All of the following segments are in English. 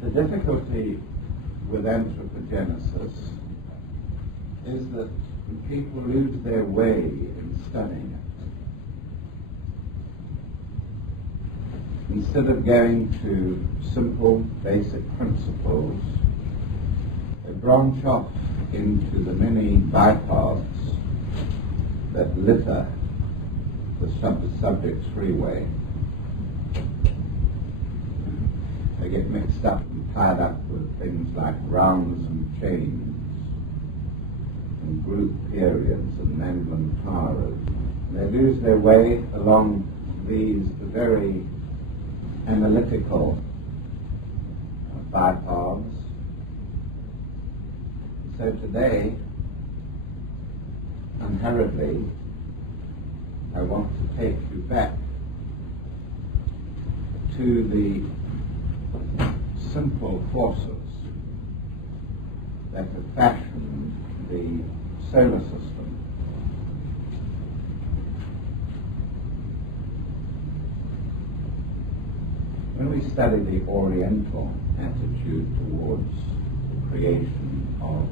The difficulty with anthropogenesis is that people lose their way in studying it. Instead of going to simple, basic principles, they branch off into the many bypaths that litter the subject's freeway. They get mixed up and tied up with things like rounds and chains, and group periods and mandalantaras. They lose their way along these very analytical bypaths. So today, unhurriedly, I want to take you back to the simple forces that have fashioned the solar system. When we study the Oriental attitude towards the creation of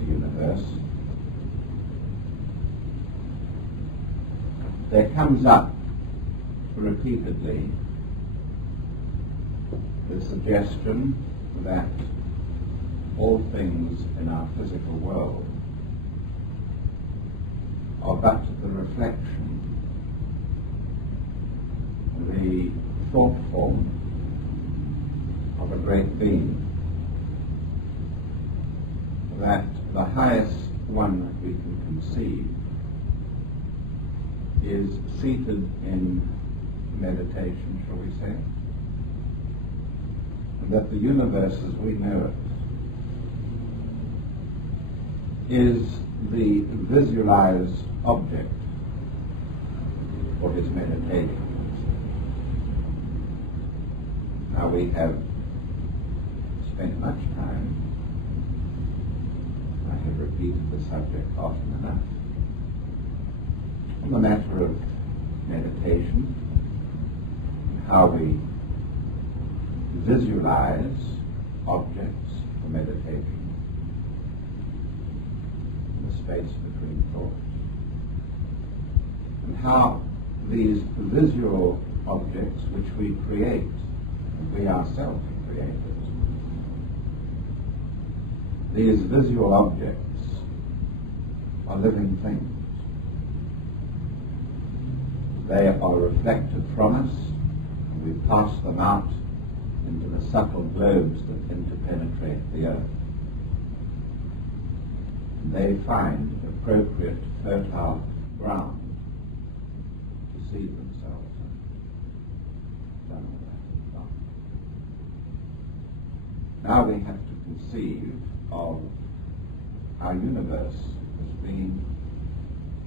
the universe, there comes up repeatedly the suggestion that all things in our physical world are but the reflection, the thought form of a great being, that the highest one that we can conceive is seated in meditation, shall we say, and that the universe as we know it is the visualized object for his meditation. Now we have spent much time, I have repeated the subject often enough, on the matter of meditation, how we visualize objects for meditation, in the space between thoughts, and how these visual objects which we create, and we ourselves are creators, these visual objects are living things. They are reflected from us, and we pass them out into the subtle globes that interpenetrate the earth. And they find appropriate fertile ground to seed themselves in. Done all that. Now we have to conceive of our universe as being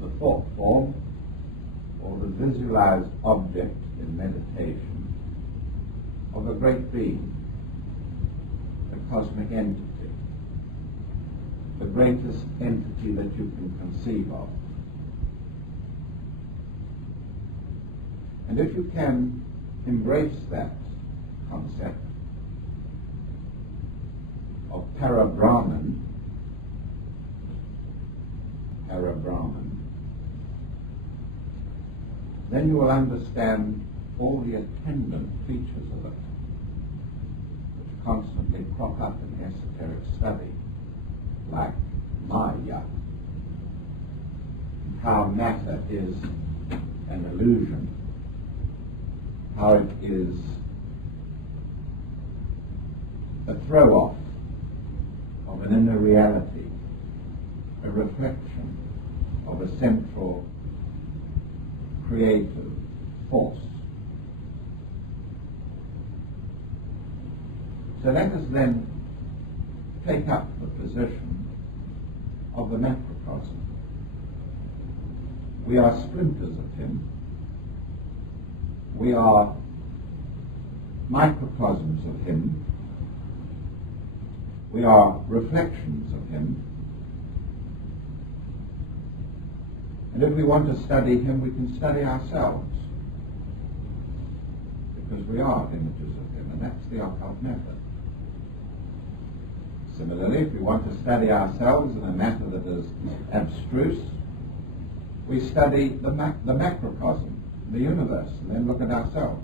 the thought form or the visualized object in meditation of a great being, a cosmic entity, the greatest entity that you can conceive of. And if you can embrace that concept of Para-Brahman, then you will understand all the attendant features of it, which constantly crop up in esoteric study, like Maya, and how matter is an illusion, how it is a throw-off of an inner reality, a reflection of a central creative force. So let us then take up the position of the macrocosm. We are splinters of him. We are microcosms of him. We are reflections of him. And if we want to study him, we can study ourselves, because we are images of him. and that's the occult method. Similarly, if we want to study ourselves in a matter that is abstruse, we study the macrocosm, the universe, and then look at ourselves.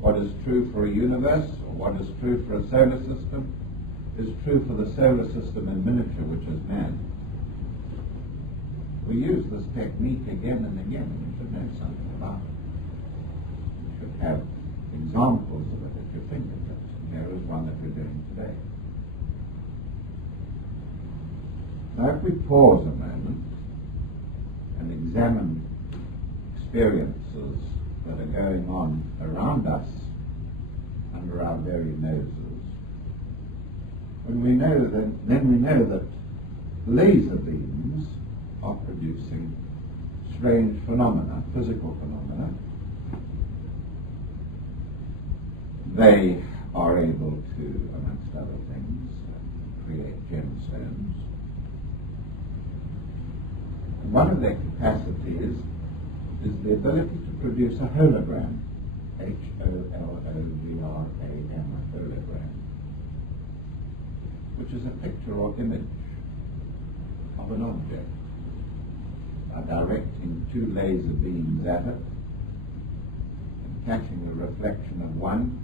What is true for a universe, or what is true for a solar system, is true for the solar system in miniature, which is man. We use this technique again and again, and you should know something about it. You should have examples of it at your fingertips, and here is one that we're doing today. Now, if we pause a moment and examine experiences that are going on around us under our very noses, then we know that laser beams are producing strange phenomena, physical phenomena. They are able to, amongst other things, create gemstones. And one of their capacities is the ability to produce a hologram, H-O-L-O-G-R-A-M, a hologram, which is a picture or image of an object. By directing two laser beams at it and catching the reflection of one,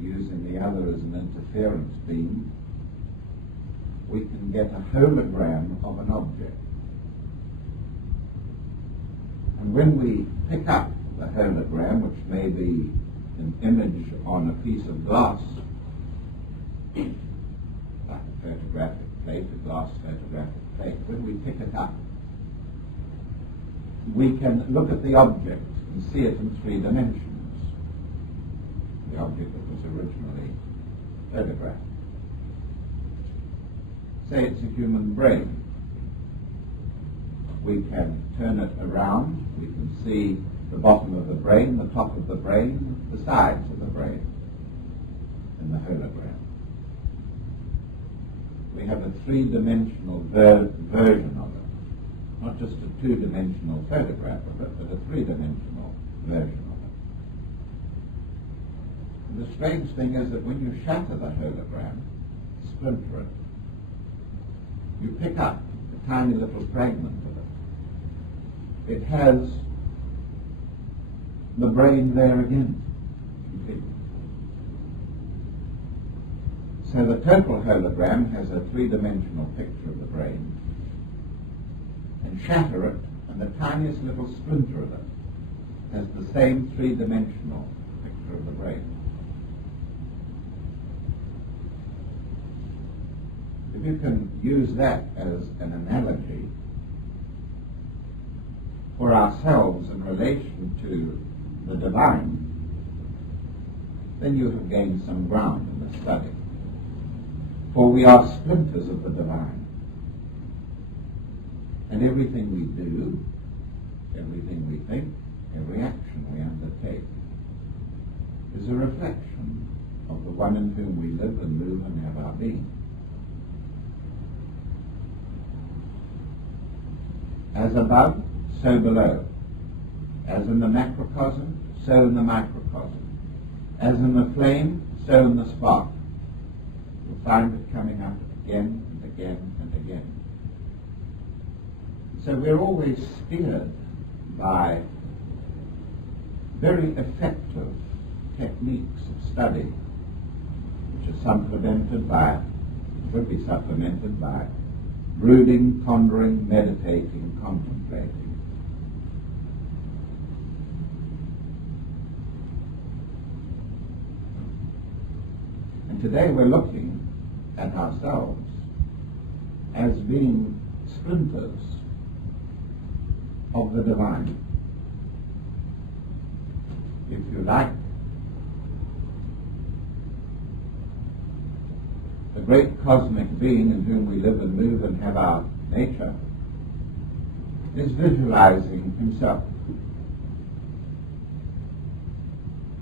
using the other as an interference beam, we can get a hologram of an object. And when we pick up the hologram, which may be an image on a piece of glass, like a photographic plate, a glass photographic plate, when we pick it up, we can look at the object and see it in 3 dimensions. The object that was originally photographed. Say it's a human brain. We can turn it around, we can see the bottom of the brain, the top of the brain, the sides of the brain in the hologram. We have a 3-dimensional version of it. Not just a 2-dimensional photograph of it, but a 3-dimensional version of it. And the strange thing is that when you shatter the hologram, splinter it, you pick up a tiny little fragment of it. It has the brain there again, completely. So the total hologram has a 3-dimensional picture of the brain, and shatter it, and the tiniest little splinter of it has the same 3-dimensional picture of the brain. If you can use that as an analogy for ourselves in relation to the divine, then you have gained some ground in the study. For we are splinters of the divine. And everything we do, everything we think, every action we undertake is a reflection of the one in whom we live and move and have our being. As above, so below. As in the macrocosm, so in the microcosm. As in the flame, so in the spark. You'll find it coming up again and again and again. So we're always steered by very effective techniques of study, which are supplemented by, should be supplemented by, brooding, pondering, meditating, contemplating. And today we're looking at ourselves as being splinters of the divine. If you like, the great cosmic being in whom we live and move and have our nature is visualizing himself.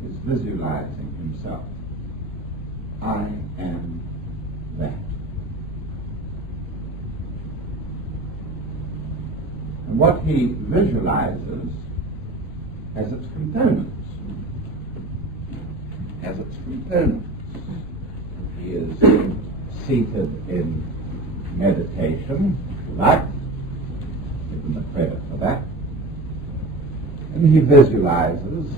Is visualizing himself. I am that. And what he visualizes has its components. has its components. He is seated in meditation, if you like, give him the credit for that, and he visualizes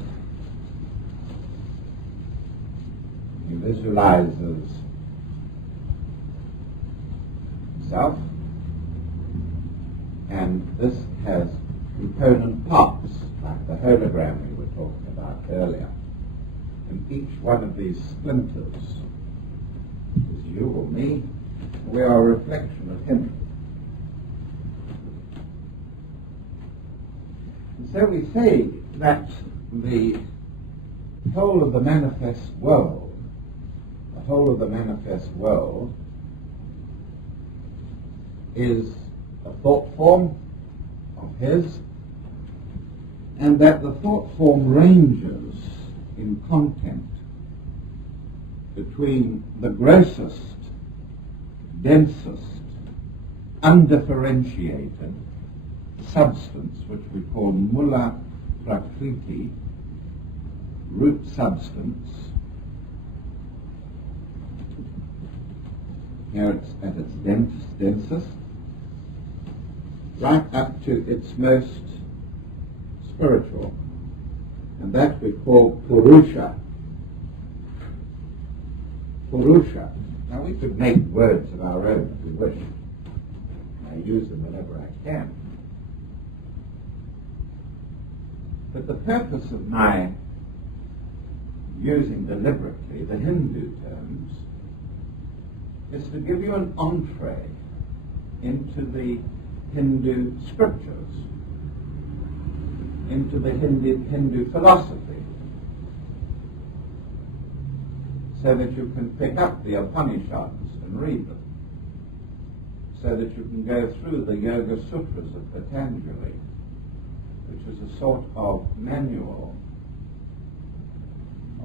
himself, and this has component parts, like the hologram we were talking about earlier. And each one of these splinters is you or me. We are a reflection of him. And so we say that the whole of the manifest world, is a thought form of his, and that the thought form ranges in content between the grossest, densest, undifferentiated substance, which we call mula prakriti, root substance. Here it's at its densest, right up to its most spiritual, and that we call Purusha. Now we could make words of our own if we wish. I use them whenever I can. But the purpose of my using deliberately the Hindu terms is to give you an entree into the Hindu scriptures, into the Hindu philosophy, so that you can pick up the Upanishads and read them, so that you can go through the Yoga Sutras of Patanjali, which is a sort of manual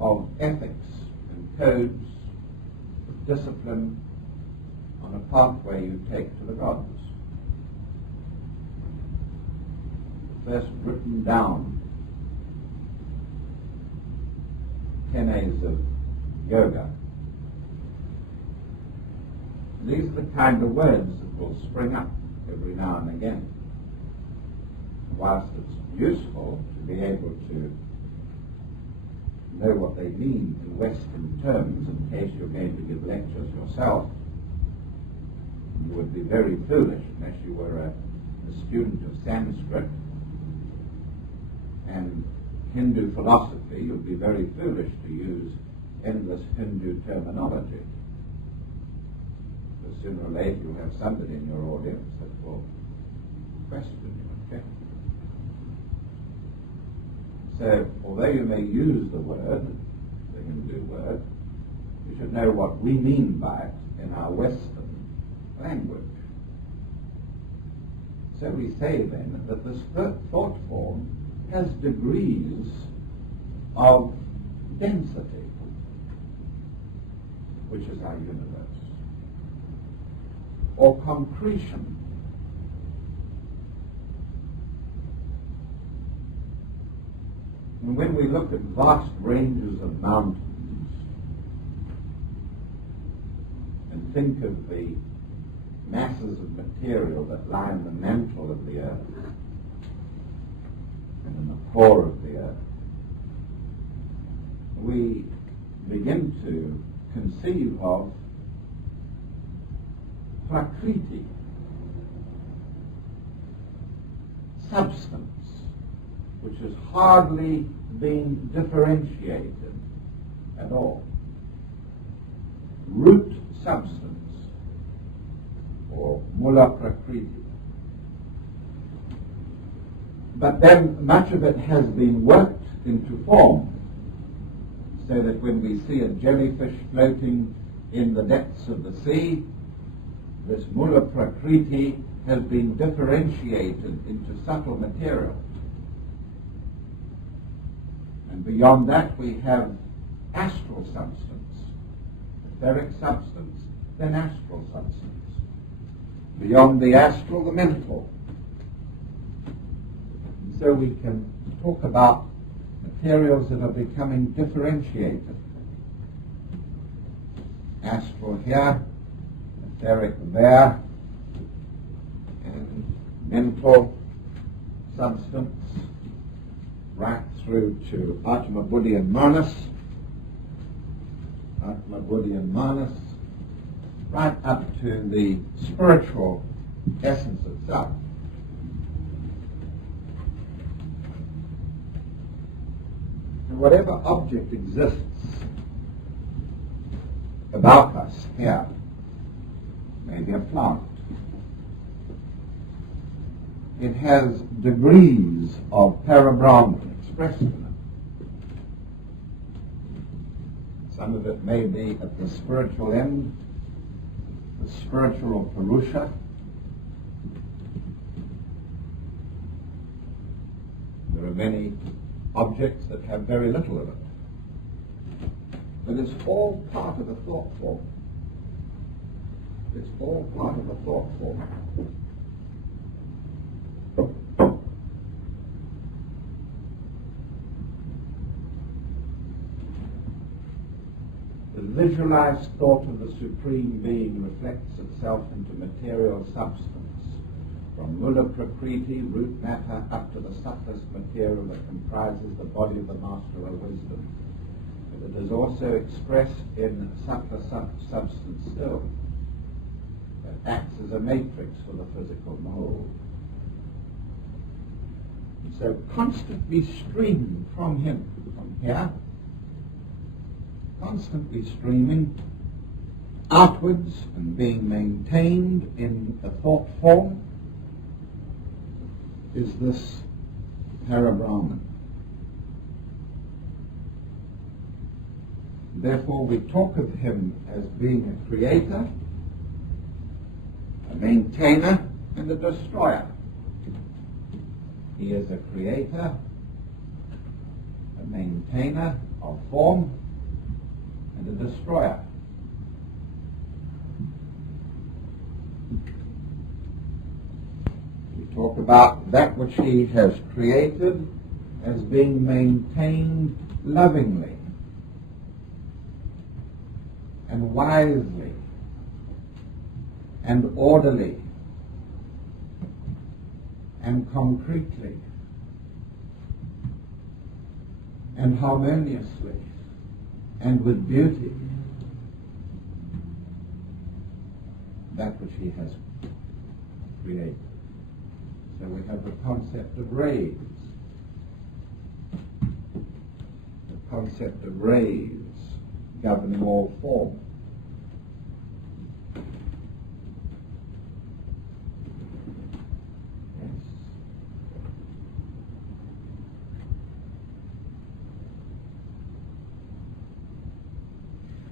of ethics and codes of discipline on a pathway you take to the gods. First written down tenes of yoga. These are the kind of words that will spring up every now and again. Whilst it's useful to be able to know what they mean in Western terms in case you're going to give lectures yourself, you would be very foolish unless you were a student of Sanskrit and Hindu philosophy. You'd be very foolish to use endless Hindu terminology. But sooner or later you'll have somebody in your audience that will question you, okay? So, although you may use the word, the Hindu word, you should know what we mean by it in our Western language. So we say then that this thought form has degrees of density, which is our universe, or concretion. And when we look at vast ranges of mountains and think of the masses of material that lie in the mantle of the earth and in the core of the earth, we begin to conceive of prakriti, substance, which has hardly been differentiated at all. Root substance, or mula prakriti. But then much of it has been worked into form, so that when we see a jellyfish floating in the depths of the sea, this mula prakriti has been differentiated into subtle material. And beyond that we have astral substance, etheric substance, then astral substance. Beyond the astral, the mental. And so we can talk about materials that are becoming differentiated. astral here, etheric there, and mental substance right through to anima-mundi and manus, right up to the spiritual essence itself. And whatever object exists about us here, maybe a plant, it has degrees of Hyperborean expressed in it. Some of it may be at the spiritual end, the spiritual Purusha. There are many objects that have very little of it. But it's all part of the thought form. It's all part of the thought form. The visualized thought of the Supreme Being reflects itself into material substance, from Mula Prakriti, root matter, up to the subtlest material that comprises the body of the Master of Wisdom. But it is also expressed in subtler substance still, that acts as a matrix for the physical mold. And so constantly streaming from him, from here, constantly streaming outwards and being maintained in a thought form is this Hyperborean. Therefore we talk of him as being a creator, a maintainer, and a destroyer. He is a creator, a maintainer of form, and a destroyer. We talk about that which he has created as being maintained lovingly and wisely and orderly and concretely and harmoniously and with beauty, that which he has created. So we have the concept of rays. The concept of rays governing all form. Yes.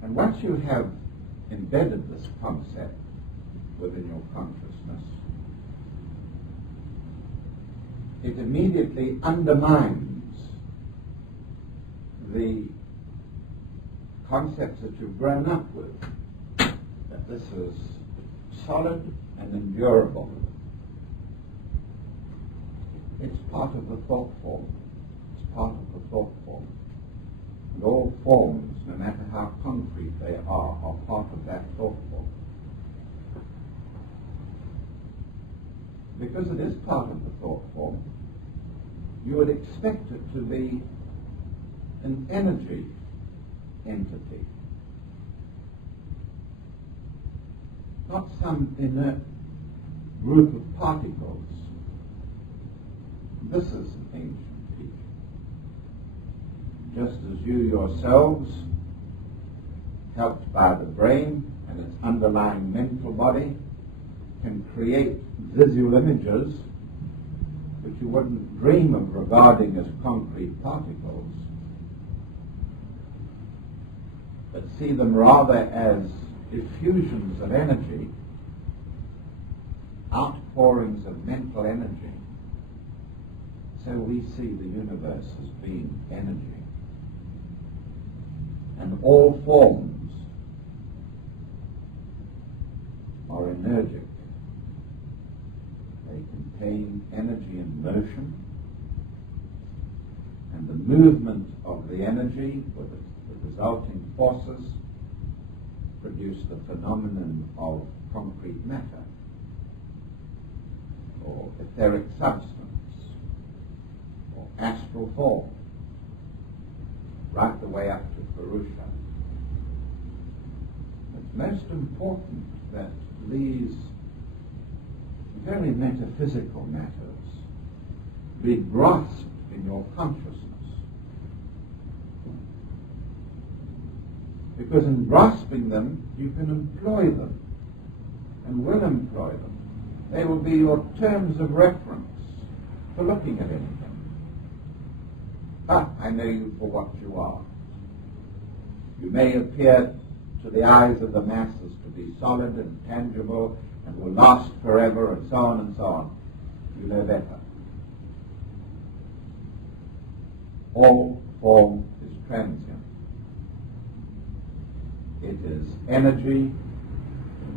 And once you have embedded this concept within your consciousness, it immediately undermines the concepts that you've grown up with, that this is solid and endurable. It's part of the thought form. It's part of the thought form. And all forms, no matter how concrete they are part of that thought form. Because it is part of the thought form, you would expect it to be an energy entity, not some inert group of particles. This is an ancient teaching. Just as you yourselves, helped by the brain and its underlying mental body, can create visual images which you wouldn't dream of regarding as concrete particles, but see them rather as diffusions of energy, outpourings of mental energy. So we see the universe as being energy. And all forms are energic. They contain energy in motion, and the movement of the energy with the resulting forces produce the phenomenon of concrete matter or etheric substance or astral form, right the way up to Purusha. It's most important that these very metaphysical matters be grasped in your consciousness. Because in grasping them, you can employ them and will employ them. They will be your terms of reference for looking at anything. But I know you for what you are. You may appear to the eyes of the masses to be solid and tangible and will last forever and so on and so on. You know better. All form is transient. It is energy,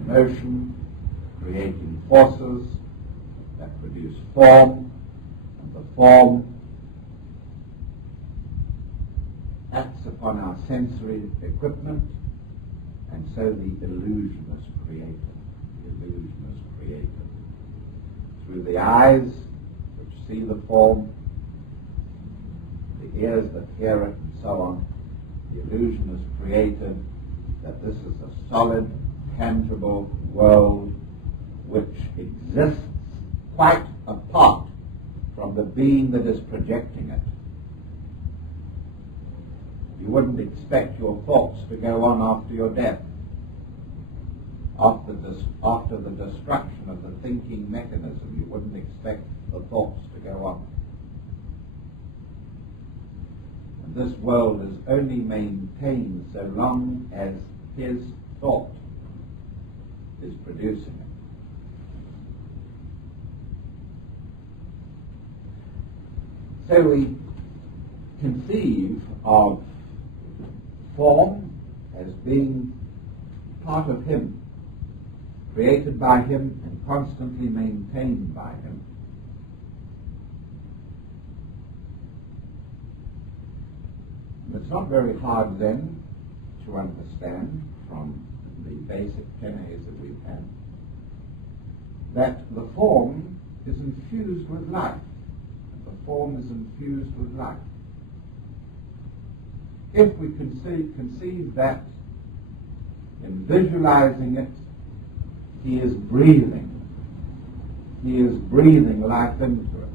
motion, creating forces that produce form, and the form acts upon our sensory equipment, and so the illusion is created. The illusion is created through the eyes, which see the form, the ears that hear it, and so on. The illusion is created that this is a solid, tangible world which exists quite apart from the being that is projecting it. You wouldn't expect your thoughts to go on after your death, after the destruction of the thinking mechanism. You wouldn't expect the thoughts to go on. And this world is only maintained so long as his thought is producing it. So we conceive of form as being part of him, created by him and constantly maintained by him. It's not very hard then to understand from the basic tenes that we've had that the form is infused with life. The form is infused with life. If we conceive that in visualizing it, he is breathing. He is breathing life into it.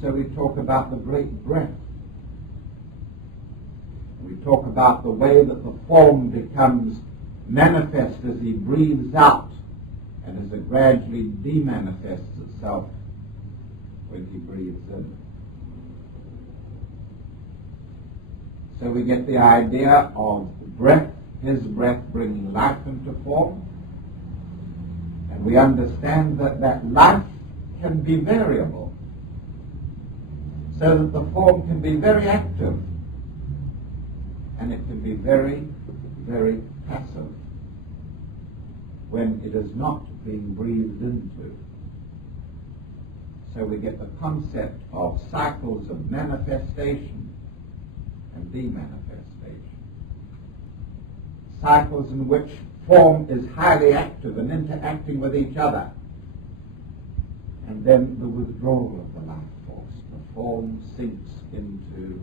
So we talk about the great breath. We talk about the way that the form becomes manifest as he breathes out and as it gradually demanifests itself when he breathes in. So we get the idea of breath, his breath bringing life into form, and we understand that that life can be variable, so that the form can be very active and it can be very, very passive when it is not being breathed into. So we get the concept of cycles of manifestation and demanifestation. Cycles in which form is highly active and interacting with each other. And then the withdrawal of the life force. The form sinks into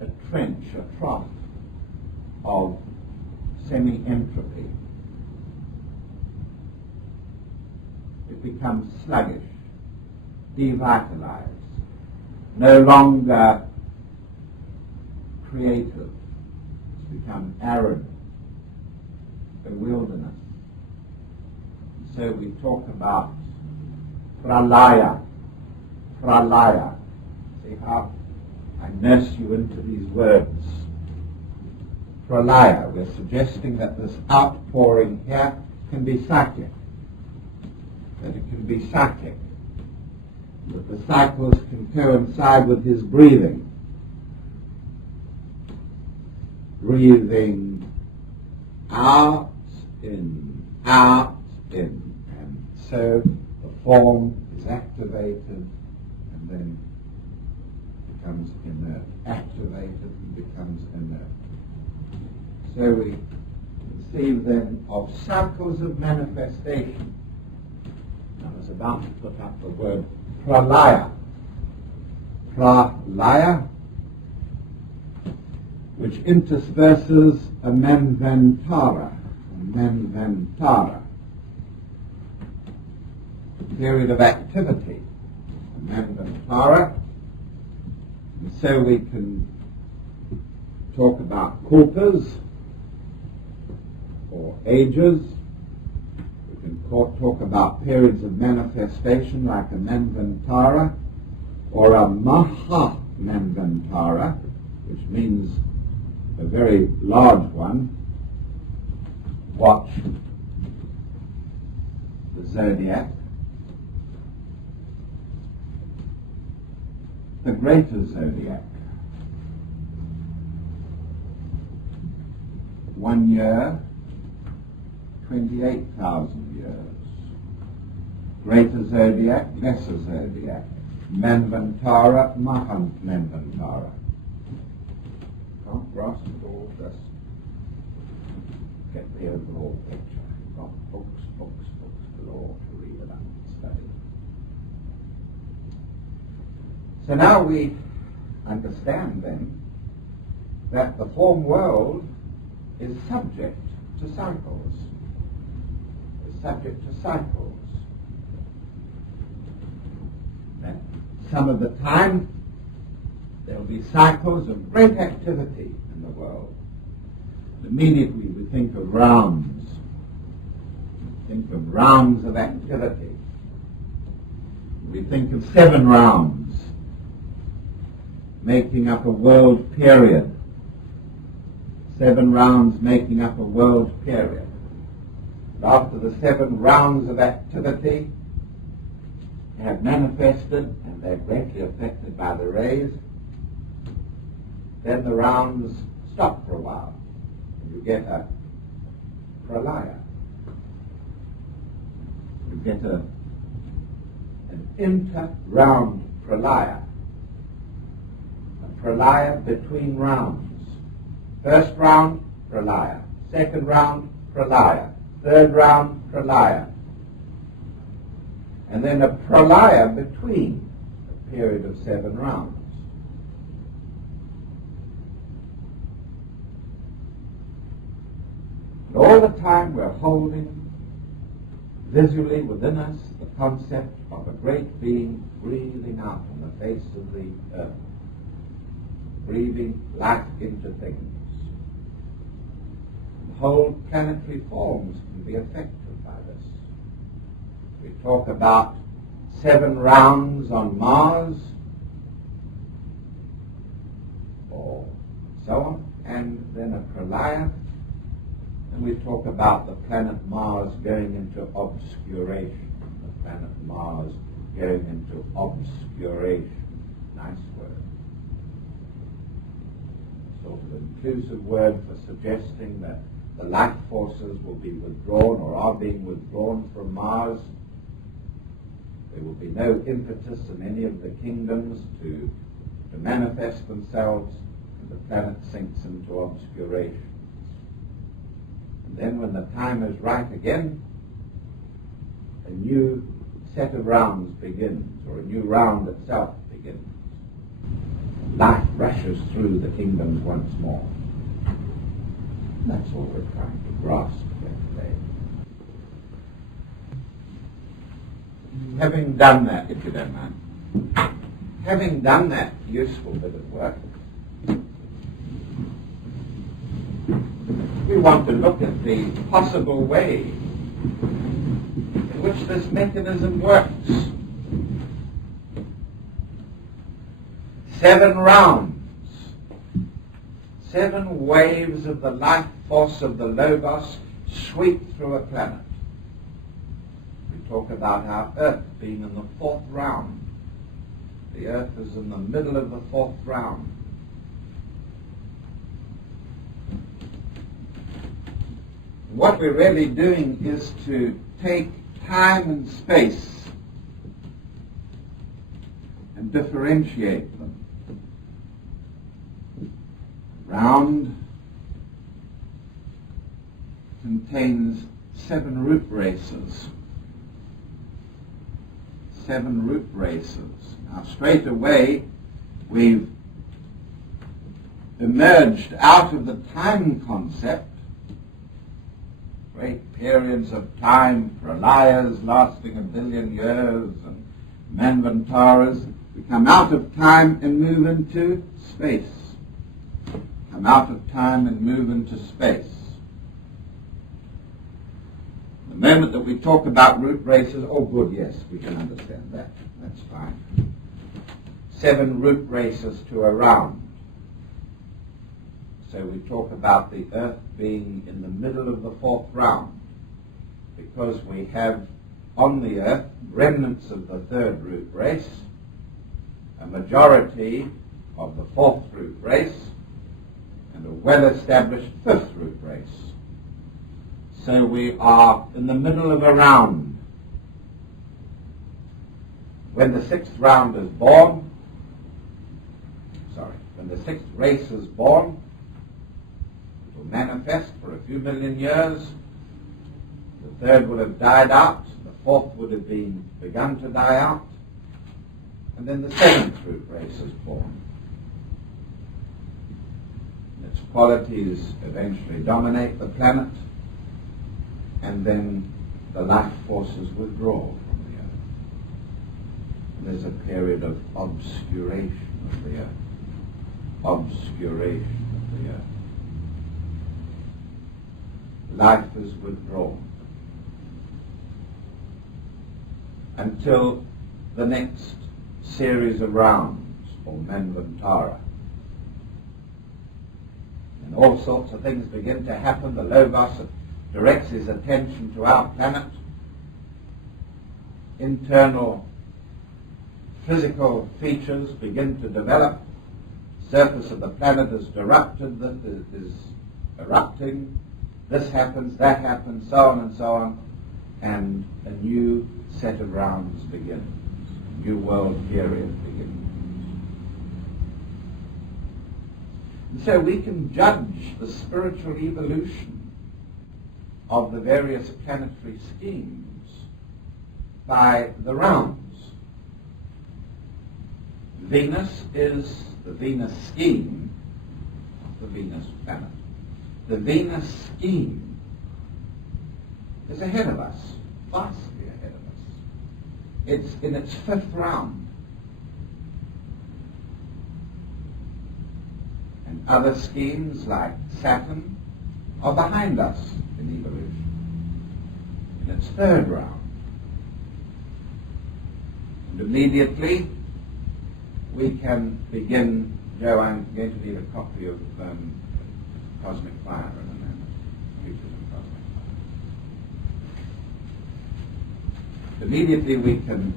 a trench, a trough of semi-entropy. It becomes sluggish, devitalized, no longer creative. It's become arid, a wilderness. So we talk about pralaya. See how I nurse you into these words. Pralaya. We're suggesting that this outpouring here can be psychic. That it can be psychic. That the cycles can coincide with his breathing. Breathing out, in, and so the form is activated and then becomes inert. Activated and becomes inert. So we conceive then of cycles of manifestation. I was about to put up the word pralaya. Pralaya, which intersperses a manvantara. Period of activity. A manvantara. And so we can talk about kalpas or ages. We can talk about periods of manifestation like a manvantara or a maha manvantara, which means a very large one. Watch the zodiac. The greater zodiac. 1 year, 28,000 years. Greater zodiac, lesser zodiac. Manvantara, Mahamanvantara. Can't grasp it all, just get the overall picture. Got books galore to read about and study. So now we understand then that the form world is subject to cycles. Is subject to cycles. That some of the time there will be cycles of great activity in the world. Immediately we think of rounds. Think of rounds of activity. We think of 7 rounds making up a world period. 7 rounds making up a world period. And after the 7 rounds of activity have manifested and they're greatly affected by the rays, then the rounds stop for a while. And you get a pralaya. You get an inter-round pralaya. A pralaya between rounds. First round, pralaya. Second round, pralaya. Third round, pralaya. And then a pralaya between a period of 7 rounds. And all the time we're holding visually within us the concept of a great being breathing out on the face of the earth, breathing life into things. The whole planetary forms can be affected by this. We talk about 7 rounds on Mars, or so on, and then a pralaya. And we talk about the planet Mars going into obscuration. The planet Mars going into obscuration. Nice word. Sort of inclusive word for suggesting that the life forces will be withdrawn or are being withdrawn from Mars. There will be no impetus in any of the kingdoms to manifest themselves, and the planet sinks into obscuration. Then when the time is right again, a new set of rounds begins, or a new round itself begins. Life rushes through the kingdoms once more. And that's all we're trying to grasp here today. Having done that, if you don't mind, having done that useful bit of work, we want to look at the possible way in which this mechanism works. 7 rounds, 7 waves of the life force of the Logos sweep through a planet. We talk about our Earth being in the 4th round. The Earth is in the middle of the 4th round. What we're really doing is to take time and space and differentiate them. Round, contains 7 root races. 7 root races. Now straight away we've emerged out of the time concept, great periods of time, pralayas lasting 1 billion years and manvantaras. We come out of time and move into space. Come out of time and move into space. The moment that we talk about root races, oh good, yes, we can understand that. That's fine. 7 root races to a round. So we talk about the Earth being in the middle of the 4th round, because we have on the Earth remnants of the 3rd root race, a majority of the 4th root race, and a well-established 5th root race. So we are in the middle of a round. When the 6th round is born, when the 6th race is born, it will manifest for a few million years. The 3rd would have died out, the 4th would have begun to die out, and then the 7th root race is born. Its qualities eventually dominate the planet, and then the life forces withdraw from the Earth. And there's a period of obscuration of the Earth. Obscuration of the Earth. Life is withdrawn until the next series of rounds, or manvantara. And all sorts of things begin to happen. The Logos directs his attention to our planet. Internal physical features begin to develop. Surface of the planet is erupting. This happens, that happens, so on and so on. And a new set of rounds begins. A new world period begins. And so we can judge the spiritual evolution of the various planetary schemes by the rounds. Venus is the Venus scheme, not the Venus planet. The Venus scheme is ahead of us, vastly ahead of us. It's in its 5th round. And other schemes like Saturn are behind us in evolution, in its 3rd round. And immediately we can begin. Joe, I'm going to need a copy of Cosmic Fire in a moment. Creatures of Cosmic Fire. Immediately we can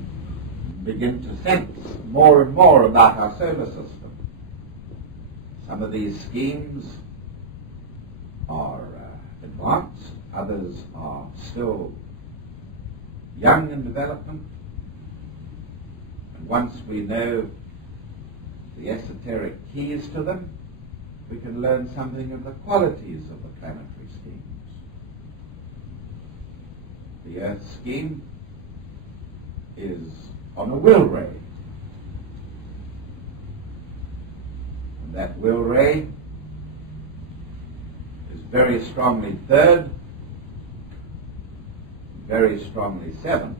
begin to sense more and more about our solar system. Some of these schemes are advanced, others are still young in development. And once we know the esoteric keys to them, we can learn something of the qualities of the planetary schemes. The Earth scheme is on a will ray. And that will ray is very strongly 3rd, very strongly 7th.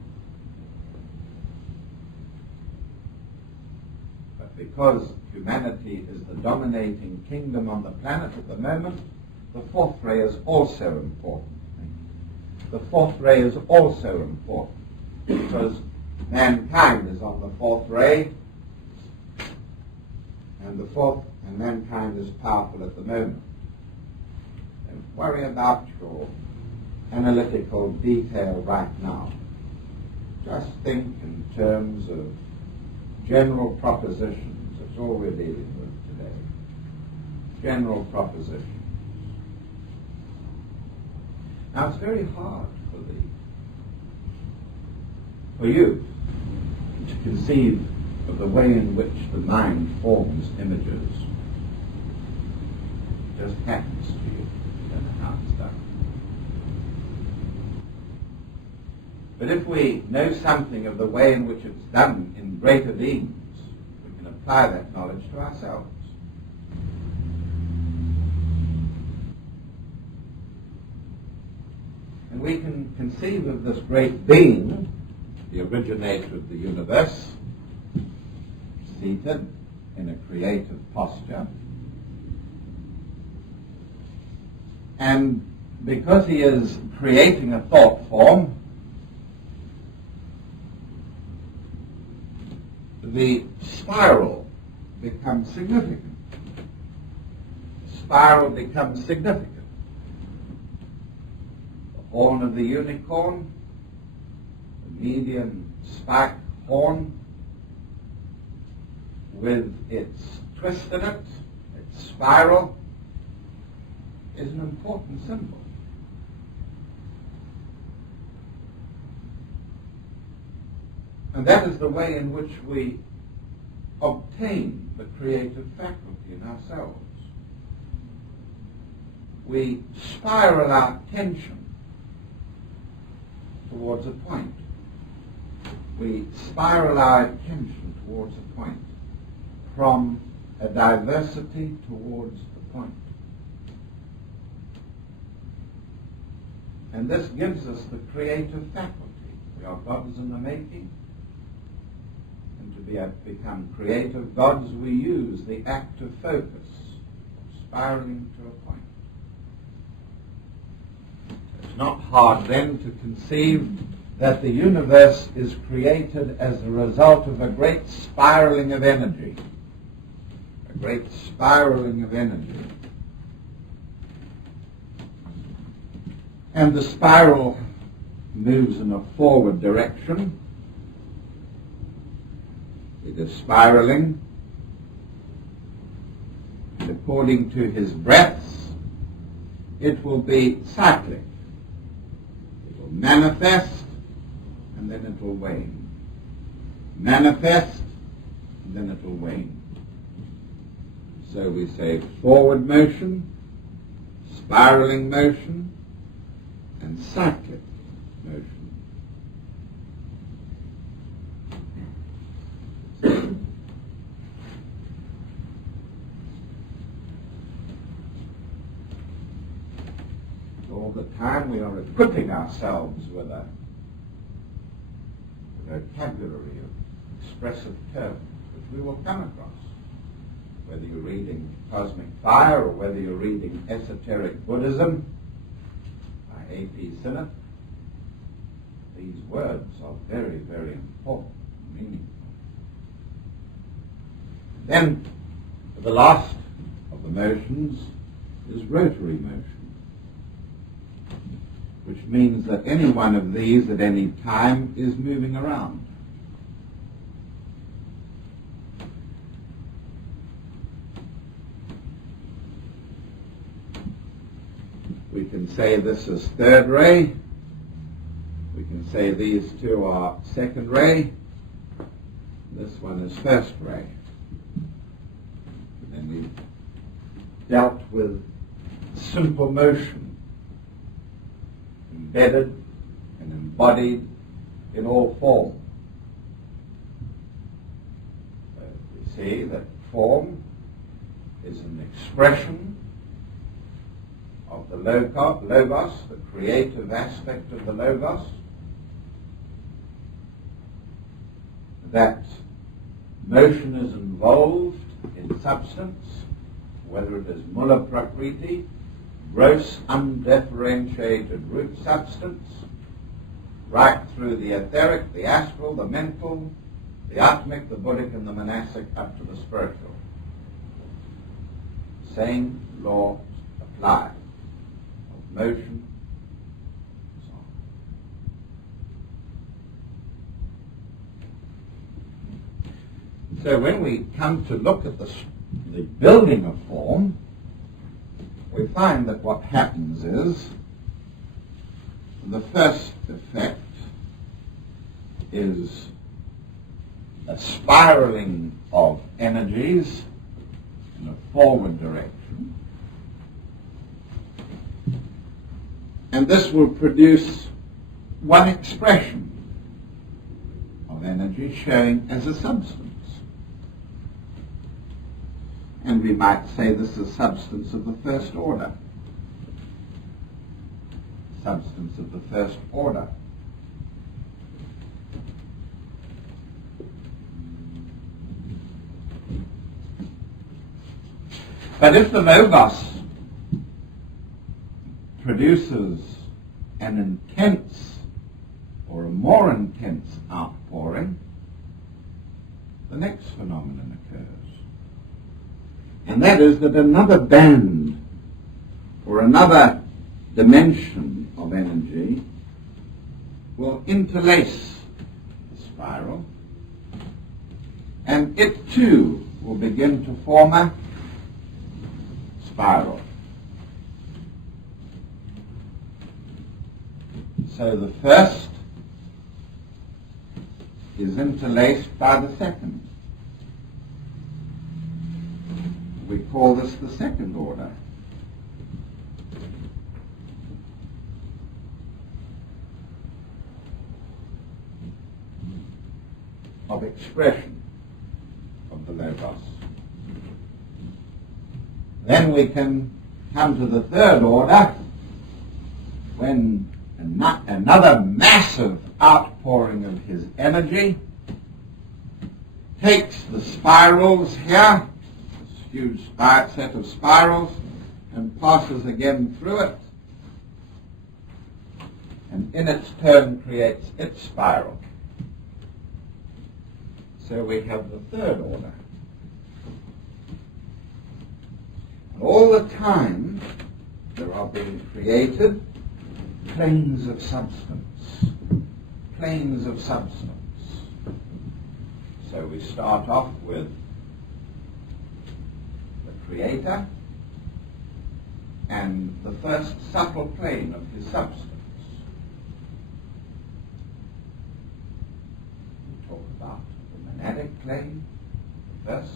Because humanity is the dominating kingdom on the planet at the moment, the 4th ray is also important. The 4th ray is also important because mankind is on the 4th ray, and mankind is powerful at the moment. Don't worry about your analytical detail right now. Just think in terms of general propositions. That's all we're dealing with today. General propositions. Now it's very hard for you to conceive of the way in which the mind forms images. It just happens to you. You don't know how it's done. But if we know something of the way in which it's done in greater beings, we can apply that knowledge to ourselves. And we can conceive of this great being, the originator of the universe, seated in a creative posture. And because he is creating a thought form, the spiral becomes significant. The spiral becomes significant. The horn of the unicorn, the median spike horn, with its twist in it, its spiral, is an important symbol. And that is the way in which we obtain the creative faculty in ourselves. We spiral our attention towards a point. We spiral our attention towards a point, from a diversity towards the point. And this gives us the creative faculty. We are gods in the making. And to become creative gods, we use the active focus of spiraling to a point. It's not hard then to conceive that the universe is created as a result of a great spiraling of energy. A great spiraling of energy. And the spiral moves in a forward direction. It is spiraling. And according to his breaths, it will be cyclic. It will manifest, and then it will wane. Manifest, and then it will wane. So we say forward motion, spiraling motion, and cyclic motion. All the time we are equipping ourselves with a vocabulary of expressive terms which we will come across, whether you're reading Cosmic Fire or whether you're reading Esoteric Buddhism by A.P. Sinnott. These words are very, very important and meaningful. Then, the last of the motions is rotary motion, which means that any one of these at any time is moving around. We can say this is third ray. We can say these two are second ray. This one is first ray. And then we've dealt with simple motion, embedded and embodied in all form. So we see that form is an expression of the logos, the creative aspect of the logos, that motion is involved in substance, whether it is mula prakriti, gross undifferentiated root substance, right through the etheric, the astral, the mental, the atmic, the buddhic, and the monastic, up to the spiritual. Same law applies of motion and so on. So when we come to look at the building of form, we find that what happens is the first effect is a spiraling of energies in a forward direction, and this will produce one expression of energy showing as a substance. And we might say this is substance of the first order. Substance of the first order. But if the Logos produces an intense or a more intense outpouring, the next phenomenon occurs. And that is that another band or another dimension of energy will interlace the spiral, and it too will begin to form a spiral. So the first is interlaced by the second. We call this the second order. Of expression of the Logos. Then we can come to the third order, when another massive outpouring of his energy takes the spirals here, this huge set of spirals, and passes again through it, and in its turn creates its spiral. So we have the third order. And all the time there are being created planes of substance. Planes of substance. So we start off with the Creator and the first subtle plane of his substance. We talk about the monadic plane first.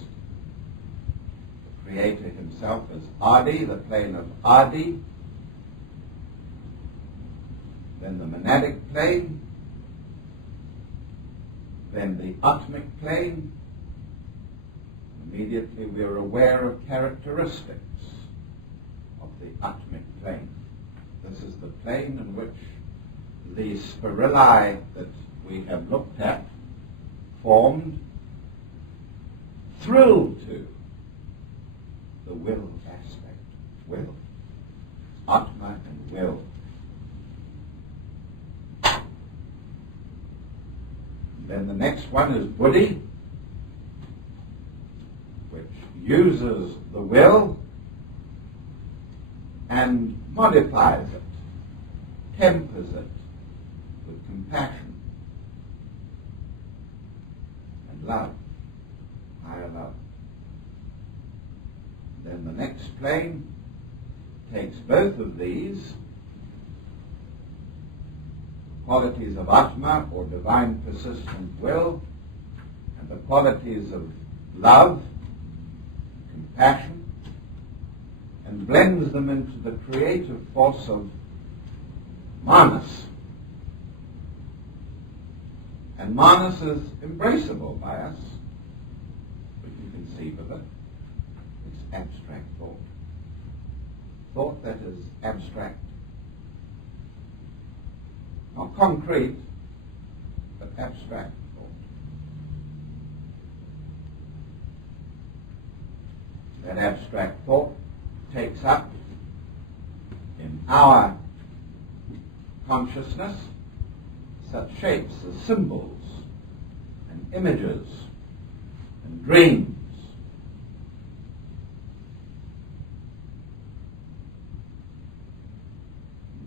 The Creator himself is Adi, the plane of Adi. Then the monadic plane, then the atmic plane. Immediately we are aware of characteristics of the atmic plane. This is the plane in which the spirali that we have looked at formed through to the will aspect. Will. Atma and will. Then the next one is buddhi, which uses the will and modifies it, tempers it with compassion and love, higher love. Then the next plane takes both of these qualities of Atma, or divine persistent will, and the qualities of love, compassion, and blends them into the creative force of Manas. And Manas is embraceable by us. We can conceive of it. It's abstract thought. Thought that is abstract. Not concrete, but abstract thought. That abstract thought takes up in our consciousness such shapes as symbols and images and dreams.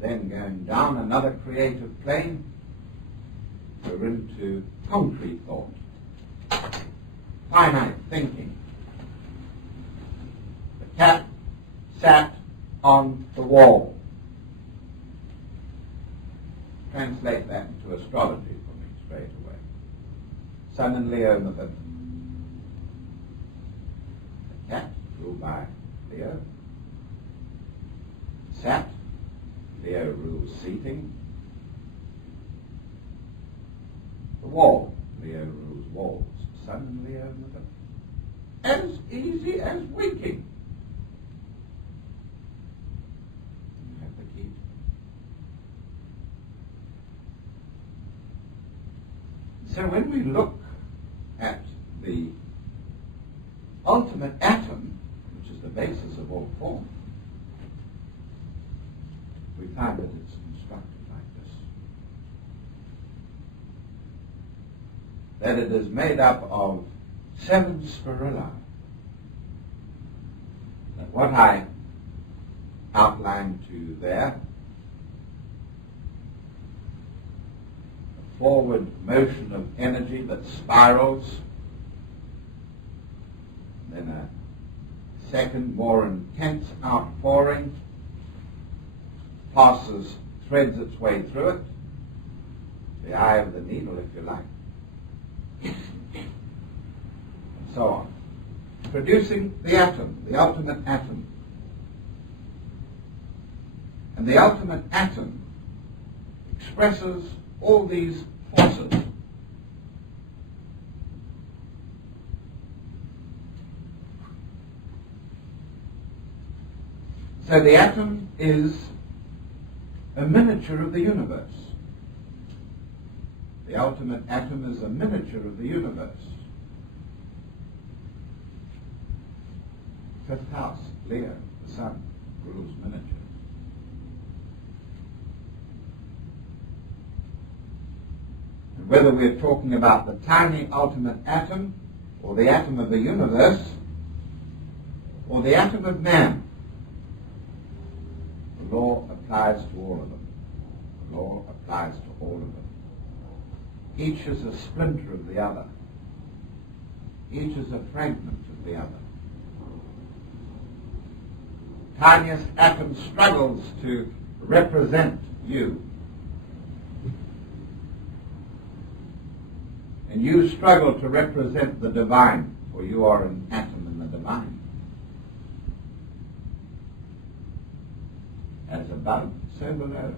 Then going down another creative plane, we're into concrete thought, finite thinking. The cat sat on the wall. Translate that into astrology for me straight away. Sun and Leo in the middle. The cat, ruled by Leo, sat. Leo rules seating. wall. Leo rules walls. Sun and Leo in the middle. As easy as winking. You have the key. So when we look at the ultimate atom, which is the basis of all form, we find that it's constructed like this. That it is made up of 7 spirilla. That what I outlined to you there, the forward motion of energy that spirals, then a second more intense outpouring, passes, threads its way through it, the eye of the needle, if you like, and so on, producing the atom, the ultimate atom. And the ultimate atom expresses all these forces. So the atom is a miniature of the universe. The ultimate atom is a miniature of the universe. 5th house, Leo, the sun, rules miniatures. And whether we're talking about the tiny ultimate atom, or the atom of the universe, or the atom of man, the law applies to all of them. The law applies to all of them. Each is a splinter of the other. Each is a fragment of the other. Tiniest atom struggles to represent you. And you struggle to represent the divine, for you are an atom in the divine. As above, so below.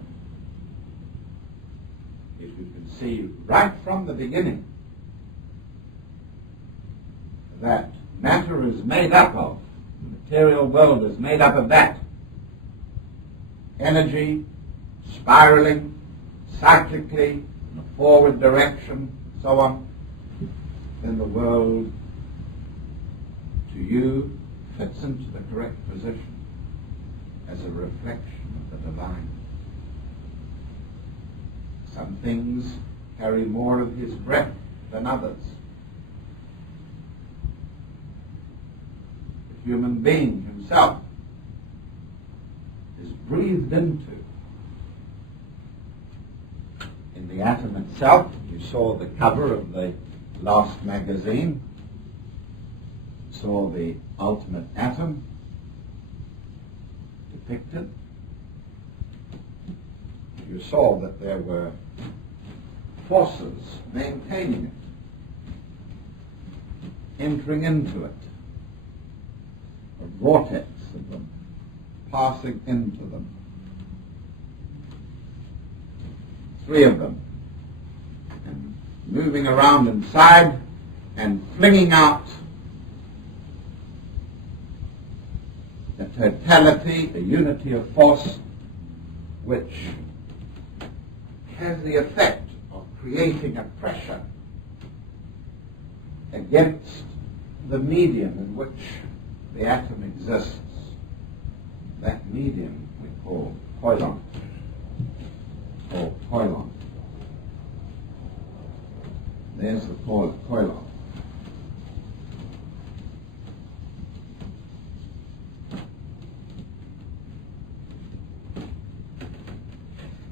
If you can see right from the beginning that matter is made up of, the material world is made up of that. Energy spiraling cyclically in a forward direction, so on. Then the world to you fits into the correct position as a reflection of the divine. Some things carry more of his breath than others. The human being himself is breathed into. In the atom itself, you saw the cover of the last magazine, saw the ultimate atom depicted. You saw that there were forces maintaining it, entering into it, a vortex of them, passing into them. 3 of them, and moving around inside and flinging out a totality, a unity of force, which has the effect of creating a pressure against the medium in which the atom exists. That medium we call koilon, or koilon. There's the koilon.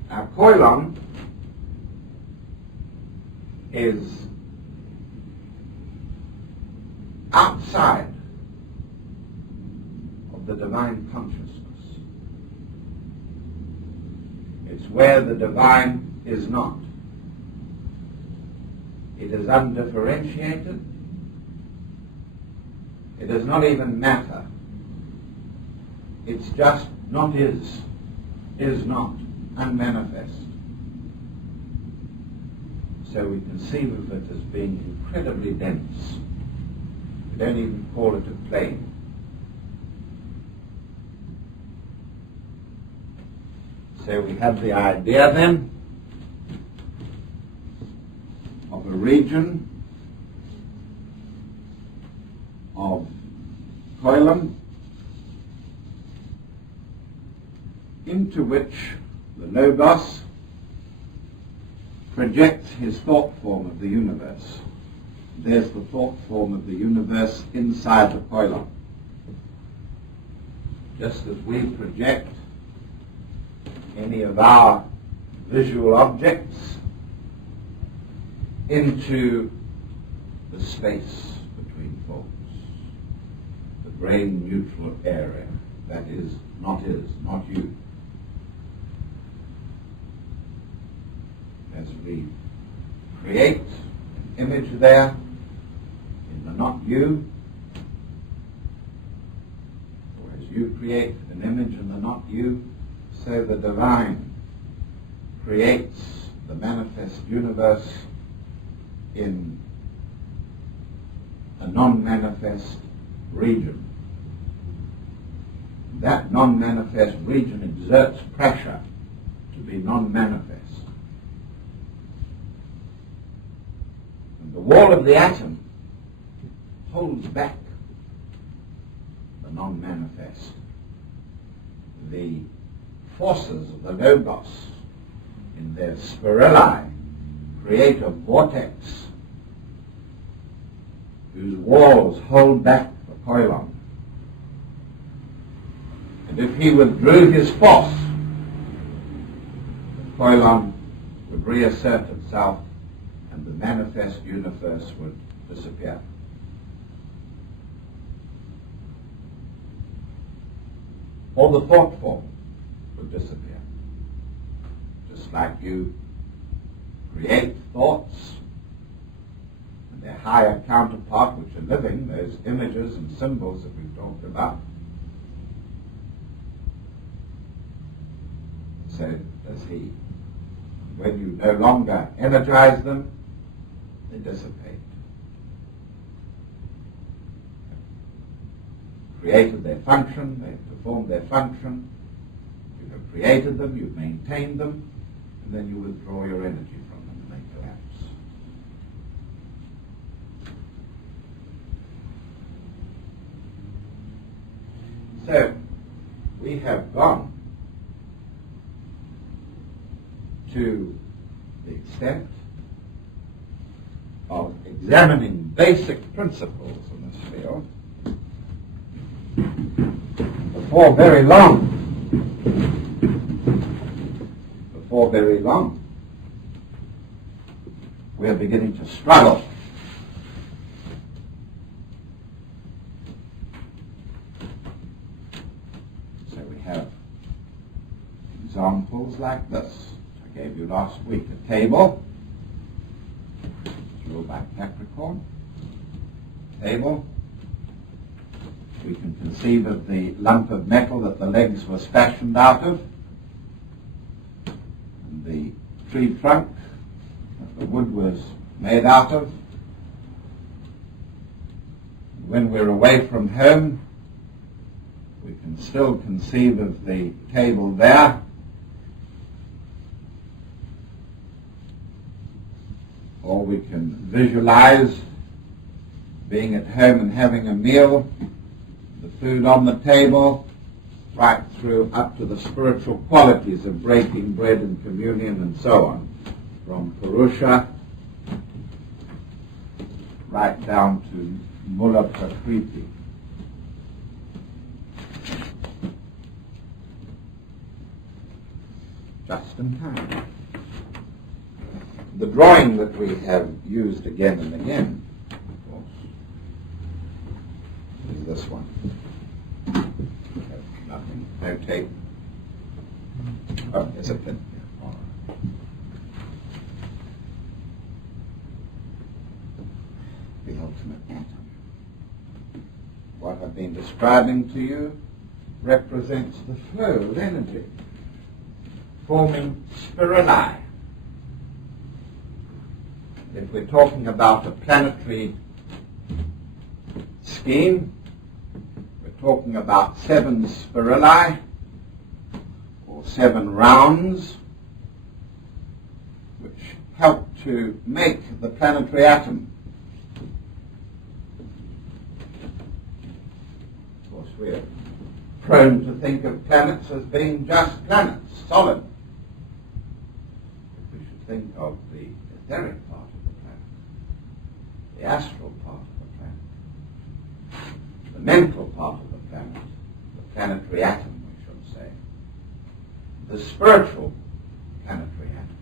Now, koilon is outside of the divine consciousness. It's where the divine is not. It is undifferentiated. It is not even matter. It's just not is not, unmanifest. So we conceive of it as being incredibly dense. We don't even call it a plane. So we have the idea then of a region of koilon into which the Logos projects his thought form of the universe. There's the thought form of the universe inside the koilon. Just as we project any of our visual objects into the space between thoughts, the brain neutral area, that is, not you. As we create an image there in the not you, or as you create an image in the not you, so the divine creates the manifest universe in a non-manifest region. That non-manifest region exerts pressure to be non-manifest. And the wall of the atom holds back the non-manifest. The forces of the Logos in their spirali create a vortex whose walls hold back the koilon. And if he withdrew his force, the koilon would reassert itself and the manifest universe would disappear. Or the thought form would disappear. Just like you create thoughts and their higher counterpart, which are living, those images and symbols that we've talked about. So does he. When you no longer energize them, they dissipate. Created their function, they've performed their function. You have created them, you've maintained them, and then you withdraw your energy from them and they collapse. So, we have gone to the extent of examining basic principles in this field. Before very long, we are beginning to struggle. So we have examples like this. I gave you last week a table. It's ruled by Capricorn. Table. We can conceive of the lump of metal that the legs was fashioned out of, and the tree trunk that the wood was made out of. And when we're away from home, we can still conceive of the table there. Or we can visualize being at home and having a meal, the food on the table, right through up to the spiritual qualities of breaking bread and communion and so on, from Purusha right down to Mula Prakriti. Just in time. The drawing that we have used again and again, of course, is this one. Nothing, no tape. Oh, there's a pin. Yeah, all right. The ultimate atom. What I've been describing to you represents the flow of energy, forming spirali. if we're talking about a planetary scheme, we're talking about 7 spirali, or 7 rounds, which help to make the planetary atom. Of course, we're prone to think of planets as being just planets, solid. We should think of the etheric part of the planet, the astral part of the planet, the mental part of the planet, the planetary atom, we should say, the spiritual planetary atom.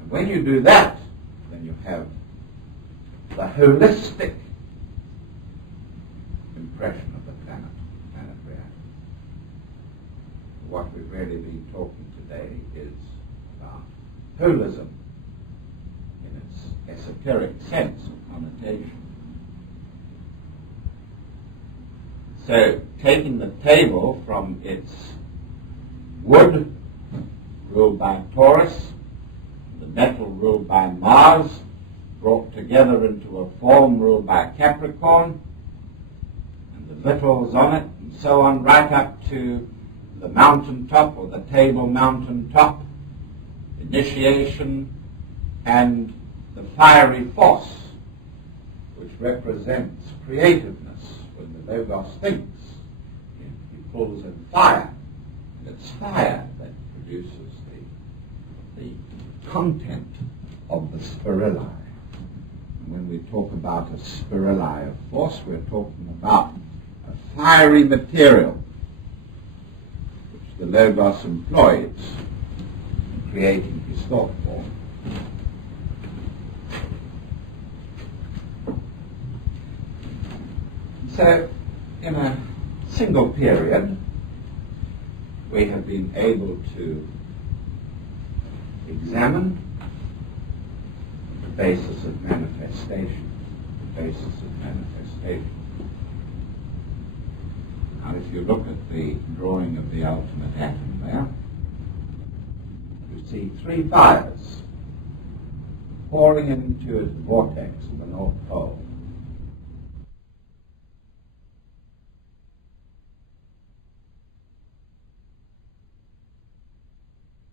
And when you do that, then you have the holistic impression of the planetary atom. What we've really been talking today is about holism in its esoteric sense of connotation. So, taking the table from its wood, ruled by Taurus, the metal ruled by Mars, brought together into a form ruled by Capricorn, and the victuals on it, and so on, right up to the mountaintop, or the table mountaintop, initiation, and the fiery force, which represents creativeness. When the Logos thinks, he pulls in fire, and it's fire that produces the content of the spirali. And when we talk about a spirali of force, we're talking about a fiery material which the Logos employs in creating his thought form. So, in a single period, we have been able to examine the basis of manifestation. Now, if you look at the drawing of the ultimate atom there, you see 3 fires pouring into its vortex of the North Pole.